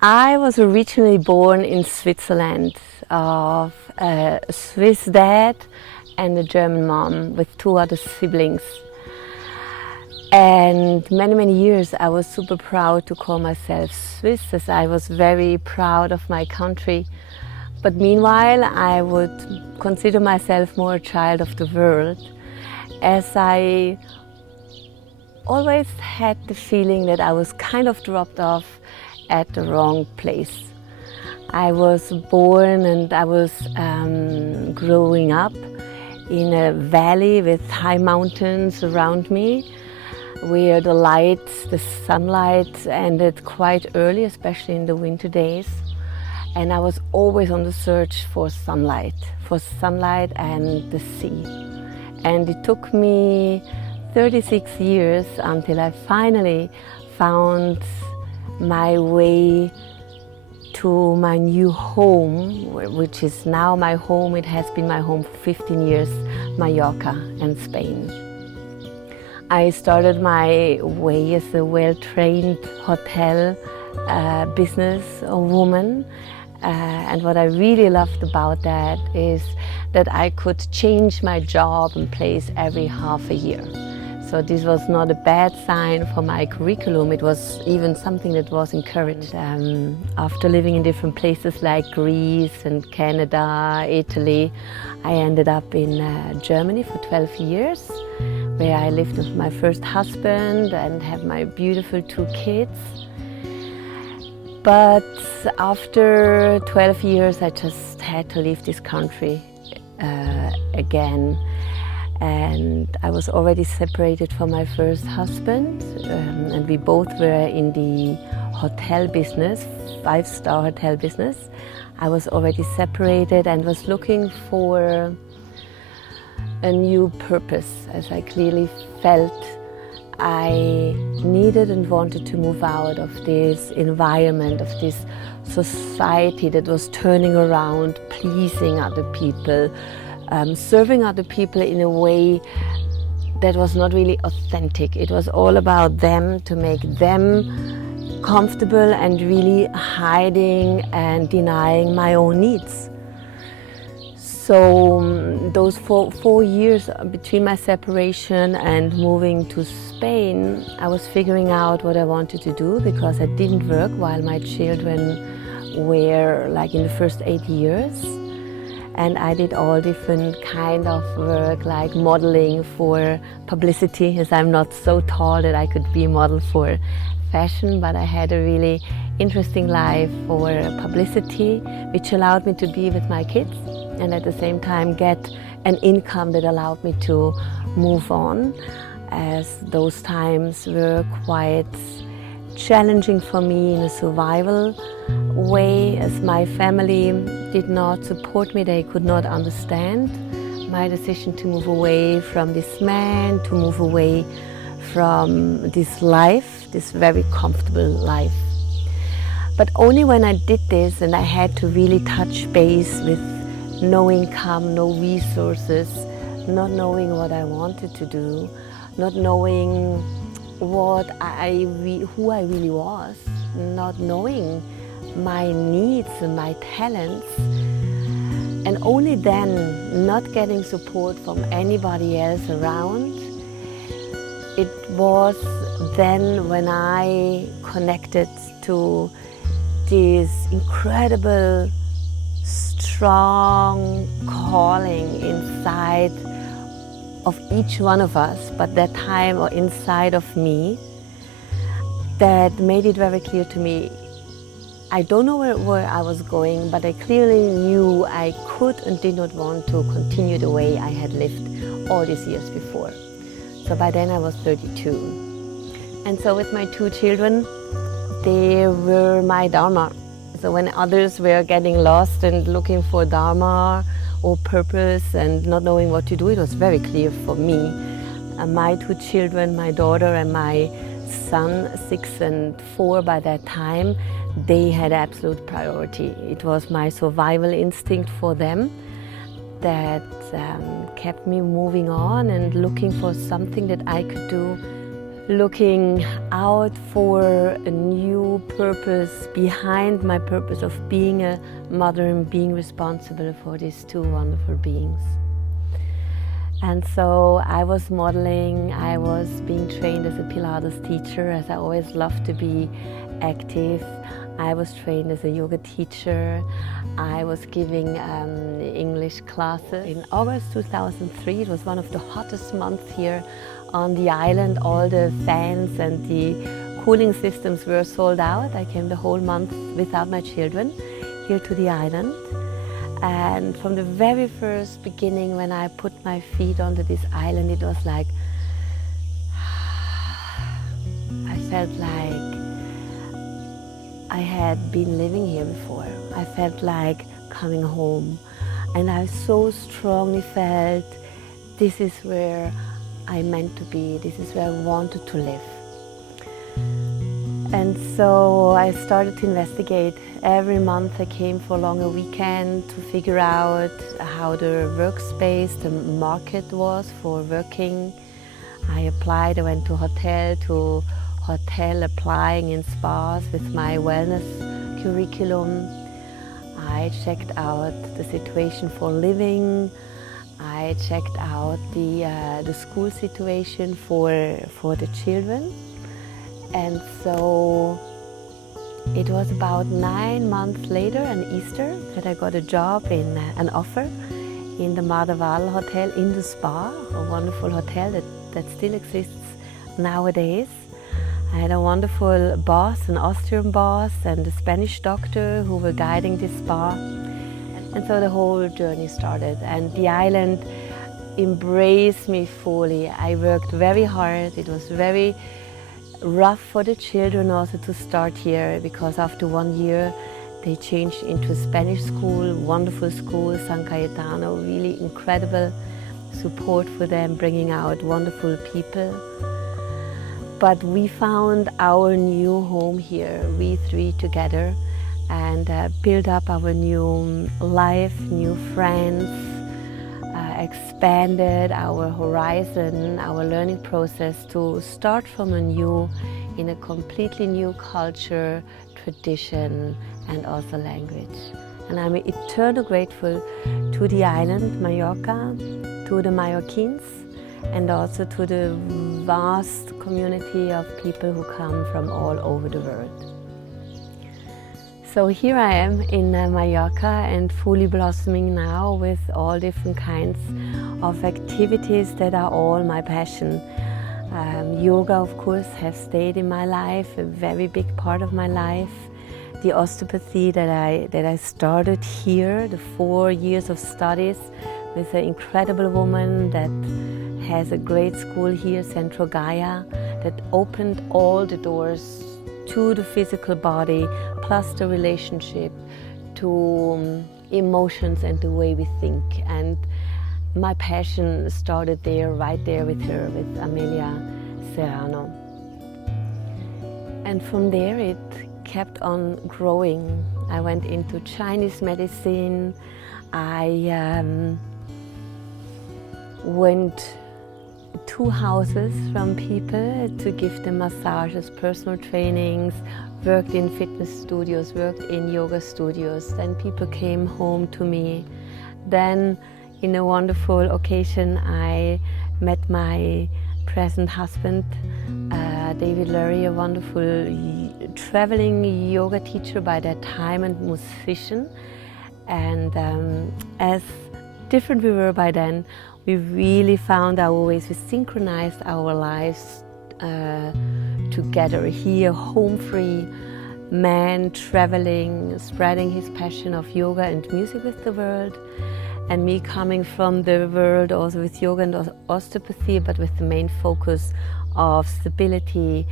I was originally born in Switzerland of a Swiss dad and a German mom with two other siblings. And many years I was super proud to call myself Swiss, as I was very proud of my country. But meanwhile I would consider myself more a child of the world, as I always had the feeling that I was kind of dropped off at the wrong place. I was born and I was growing up in a valley with high mountains around me, where the sunlight ended quite early, especially in the winter days. And I was always on the search for sunlight and the sea. And it took me 36 years until I finally found my way to my new home, which is now my home. It has been my home for 15 years, Mallorca and Spain. I started my way as a well-trained hotel business woman. And what I really loved about that is that I could change my job and place every half a year. So this was not a bad sign for my curriculum. It was even something that was encouraged. After living in different places like Greece and Canada, Italy, I ended up in Germany for 12 years, where I lived with my first husband and have my beautiful two kids. But after 12 years, I just had to leave this country again. And I was already separated from my first husband, and we both were in the hotel business, five-star hotel business. I was already separated and was looking for a new purpose, as I clearly felt I needed and wanted to move out of this environment, of this society that was turning around, pleasing other people, serving other people in a way that was not really authentic. It was all about them, to make them comfortable, and really hiding and denying my own needs. So those four years between my separation and moving to Spain, I was figuring out what I wanted to do, because I didn't work while my children were like in the first 8 years. And I did all different kind of work, like modeling for publicity, as I'm not so tall that I could be a model for fashion, but I had a really interesting life for publicity, which allowed me to be with my kids and at the same time get an income that allowed me to move on, as those times were quite challenging for me in a survival way, as my family did not support me. They could not understand my decision to move away from this man, to move away from this life, this very comfortable life. But only when I did this, and I had to really touch base with no income, no resources, not knowing what I wanted to do, not knowing who I really was, not knowing my needs and my talents, and only then not getting support from anybody else around. It was then when I connected to this incredible, strong calling inside of each one of us, but that time or inside of me, that made it very clear to me. I don't know where I was going, but I clearly knew I could and did not want to continue the way I had lived all these years before. So by then I was 32. And so with my two children, they were my Dharma. So when others were getting lost and looking for Dharma or purpose and not knowing what to do, it was very clear for me. My two children, my daughter and my son, 6 and 4 by that time, they had absolute priority. It was my survival instinct for them that kept me moving on and looking for something that I could do looking out for a new purpose behind my purpose of being a mother and being responsible for these two wonderful beings. And so I was modeling, I was being trained as a Pilates teacher, as I always loved to be active. I was trained as a yoga teacher. I was giving English classes. In August 2003, it was one of the hottest months here on the island. All the fans and the cooling systems were sold out. I came the whole month without my children here to the island. And from the very first beginning, when I put my feet onto this island, it was like, I felt like I had been living here before. I felt like coming home. And I so strongly felt this is where I meant to be, this is where I wanted to live. And so I started to investigate. Every month I came for a longer weekend to figure out how the workspace, the market was for working. I applied, I went to hotel, applying in spas with my wellness curriculum. I checked out the situation for living. I checked out the school situation for the children. And so it was about 9 months later, on Easter, that I got a job in an offer in the Mardeval Hotel in the spa, a wonderful hotel that still exists nowadays. I had a wonderful boss, an Austrian boss, and a Spanish doctor who were guiding this spa. And so the whole journey started, and the island embraced me fully. I worked very hard. It was very rough for the children also to start here, because after 1 year they changed into a Spanish school, wonderful school, San Cayetano, really incredible support for them, bringing out wonderful people. But we found our new home here, we three together, and built up our new life, new friends, expanded our horizon, our learning process to start from anew in a completely new culture, tradition, and also language. And I'm eternally grateful to the island, Mallorca, to the Mallorquins, and also to the vast community of people who come from all over the world. So here I am in Mallorca and fully blossoming now with all different kinds of activities that are all my passion. Yoga, of course, has stayed in my life, a very big part of my life. The osteopathy that I started here, the 4 years of studies with an incredible woman that has a great school here, Centro Gaia, that opened all the doors to the physical body, plus the relationship to emotions and the way we think. And my passion started there, right there with her, with Amelia Serrano. And from there it kept on growing. I went into Chinese medicine. I went to houses from people to give them massages, personal trainings, worked in fitness studios, worked in yoga studios. Then people came home to me. Then, in a wonderful occasion, I met my present husband, David Lurie, a wonderful traveling yoga teacher by that time and musician. And as different we were by then, we really found our ways. We synchronized our lives together. He, a home-free man, traveling, spreading his passion of yoga and music with the world, and me coming from the world also with yoga and osteopathy, but with the main focus of stability,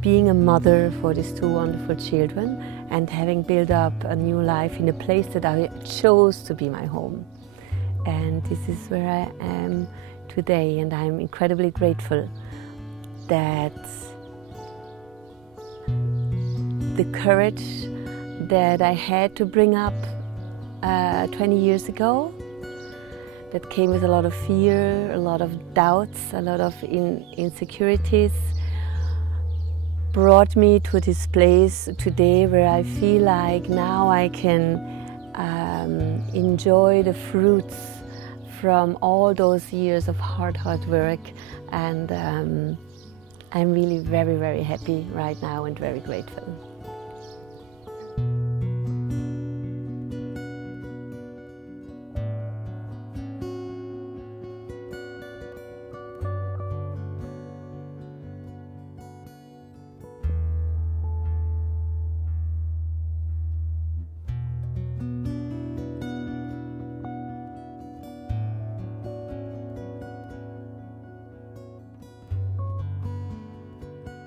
being a mother for these two wonderful children, and having built up a new life in a place that I chose to be my home. And this is where I am today, and I'm incredibly grateful that the courage that I had to bring up 20 years ago, that came with a lot of fear, a lot of doubts, a lot of insecurities, brought me to this place today where I feel like now I can enjoy the fruits from all those years of hard work, and I'm really very, very happy right now and very grateful.